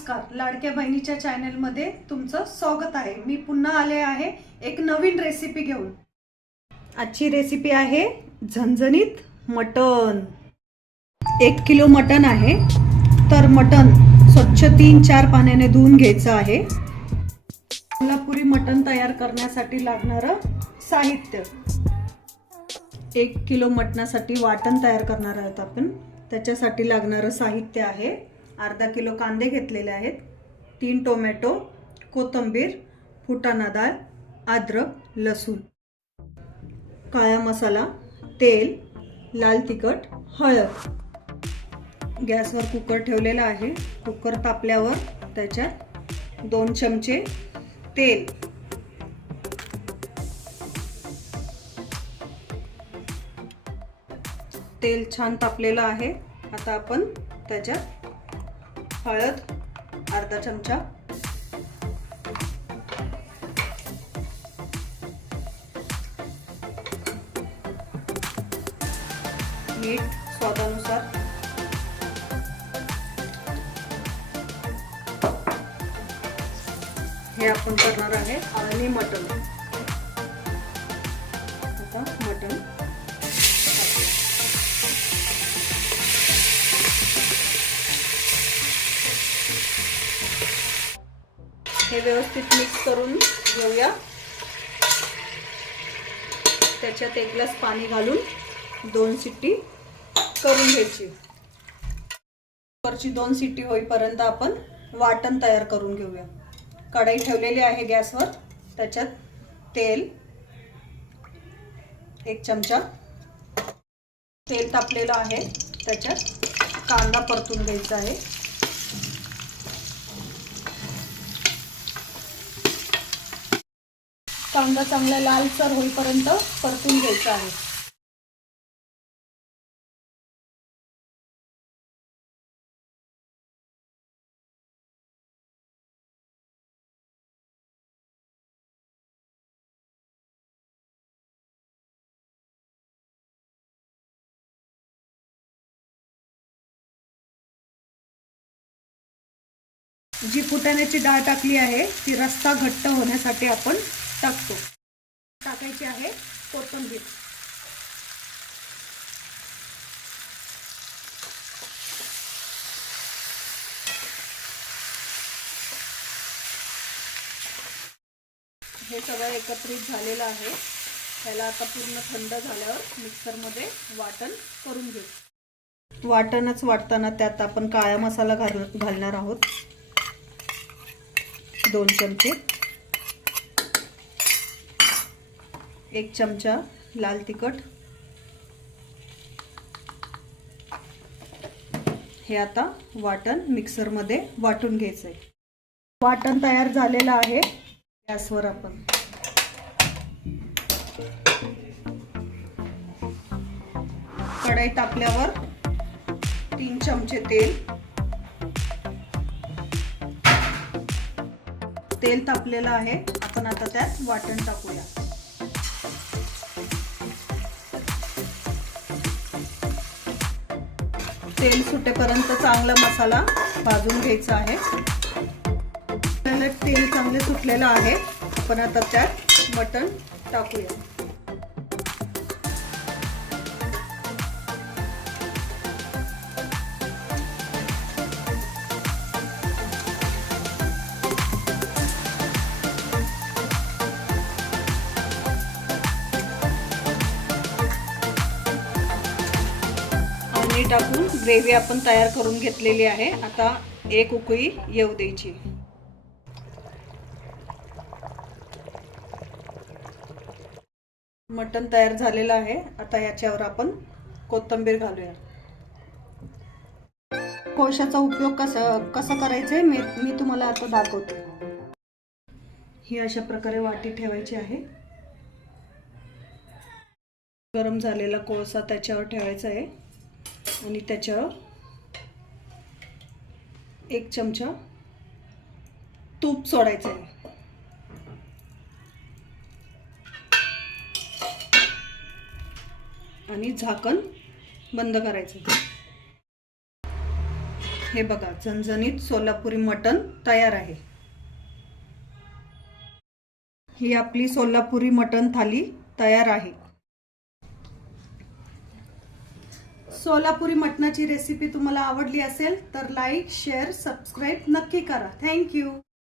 नमस्कार, लाडक्या बहिणीच्या चॅनलमध्ये तुमचं स्वागत आहे। मी पुन्हा आले आहे एक नवीन रेसिपी घेऊन। आजची रेसिपी आहे झणझणीत मटण। 1 किलो मटण आहे, तर मटण स्वच्छ 3-4 पाण्याने धुवून घ्यायचं आहे। कोल्हापुरी मटण तयार करण्यासाठी लागणारं साहित्य, 1 किलो मटणासाठी वाटण तयार करणार आहोत आपण। त्याच्यासाठी लागणारं साहित्य आहे अर्धा किलो कांदे घेतलेले आहेत, 3 टोमॅटो, कोथिंबीर, फुटाणा डाळ, अद्रक, लसूण, काळा मसाला, तेल, लाल तिखट, हळद। गॅसवर कुकर ठेवलेला आहे। कुकर तापल्यावर त्याच्यात 2 चमचे तेल, तेल छान तापलेलं आहे। आता आपण त्याच्यात हळद अर्धा चमचा, मीठ स्वादानुसार, हे आपण करणार आहे आणि मटण। आता मटण हे व्यवस्थित मिक्स करून घेऊया। त्याच्यात 1 ग्लास पाणी घालून 2 शिट्टी करून घ्यायची। कुकरची 2 शिट्टी होईपर्यंत आपण वाटण तयार करून घेऊया। कढई ठेवलेली आहे गॅसवर, त्याच्यात तेल 1 चमचा, तेल तापलेलं आहे, त्याच्यात कांदा परतून घ्यायचा आहे। कांदा चांगला लालसर होईपर्यंत परतून घ्यायचा आहे। जी फुटाण्याची डाळ टाकली आहे ती रस्सा घट्ट होण्यासाठी आपण टाकतो। टाकायची आहे कोथिंबीर, हे सगळं एकत्रित झालेलं आहे। त्याला आता पूर्ण थंड झाल्यावर मिक्सरमध्ये वाटण करून घेऊ। वाटणच वाटताना त्यात आपण काळा मसाला घालणार आहोत, 2 चमचे, 1 चमचा लाल तिखट। हे आता वाटण मिक्सरमध्ये वाटून घ्यायचंय। वाटण तयार झालेलं आहे। गॅसवर आपण कढई तापल्यावर 3 चमचे तेल तापलेलं आहे। आपण आता त्यात वाटण टाकूया। तेल सुटेपर्यंत चांगला मसाला भाजून घ्यायचा आहे। तेल चांगले सुटलेलं आहे। आपण आता त्यात मटण टाकूया। पाणी टाकून ग्रेव्ही आपण तयार करून घेतलेली आहे। आता 1 उकळी येऊ द्यायची। मटण तयार झालेलं आहे। आता याच्यावर आपण कोथिंबीर घालूया। कोळशाचा उपयोग कसा करायचा आहे मी तुम्हाला आता दाखवते। ही अशा प्रकारे वाटी ठेवायची आहे। गरम झालेला कोळसा त्याच्यावर ठेवायचा आहे आणि त्याच्यावर 1 चमचा तूप सोडायचं आहे आणि झाकण बंद करायचं। हे बघा, झणझणीत सोलापुरी मटण तयार आहे. ही आपली सोलापुरी मटण थाली तयार आहे. सोलापुरी मटणाची रेसिपी तुम्हाला आवडली असेल तर लाईक, शेअर, सबस्क्राईब नक्की करा. थँक्यू.